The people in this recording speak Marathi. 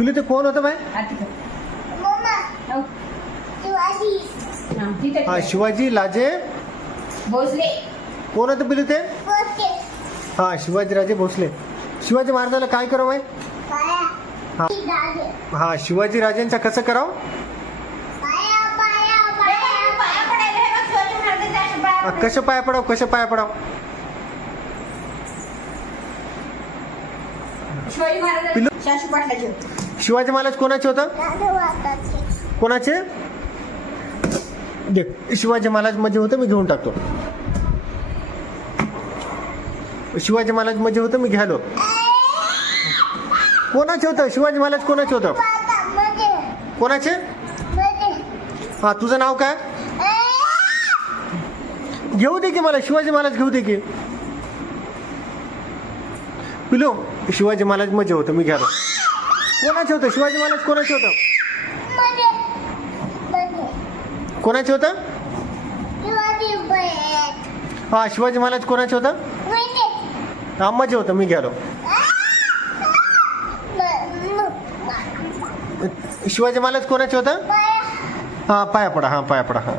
पिलू ते कोण होतं बाय हा, हो. शिवाजी. शिवाजी लाजे? भोसले. कोण होतं पिलू ते? हा शिवाजीराजे भोसले. शिवाजी महाराजाला काय करावं बाय. पाया हा. हा शिवाजी राजांचा कसं करावं? हे शिवाजी पडायला. कसं पाया पडावं कसं पाया पडावं? शिवाजी महाराज पाटलाचे होते. शिवाजी महाराज कोणाचे होतं? कोणाचे? घे शिवाजी महाराजमध्ये होतं मी घेऊन टाकतो. शिवाजी महाराजमध्ये होतं मी घ्यालो. कोणाचे होतं? शिवाजी महाराज कोणाचे होतं? कोणाचे? हा तुझं नाव काय? घेऊ दे की मला शिवाजी महाराज घेऊ दे की. पिलो शिवाजी महाराज मजे होतं मी घ्यालो. कोणाचे होतं? शिवाजी महाराज कोणाचे होतं? मध्ये मध्ये कोणाचे होतं? हा शिवाजी महाराज कोणाचे होतं? हा मध्ये होतं मी घ्यालो शिवाजी महाराज कोणाचे होतं? हा पाया पडा हा पाया पडा हा.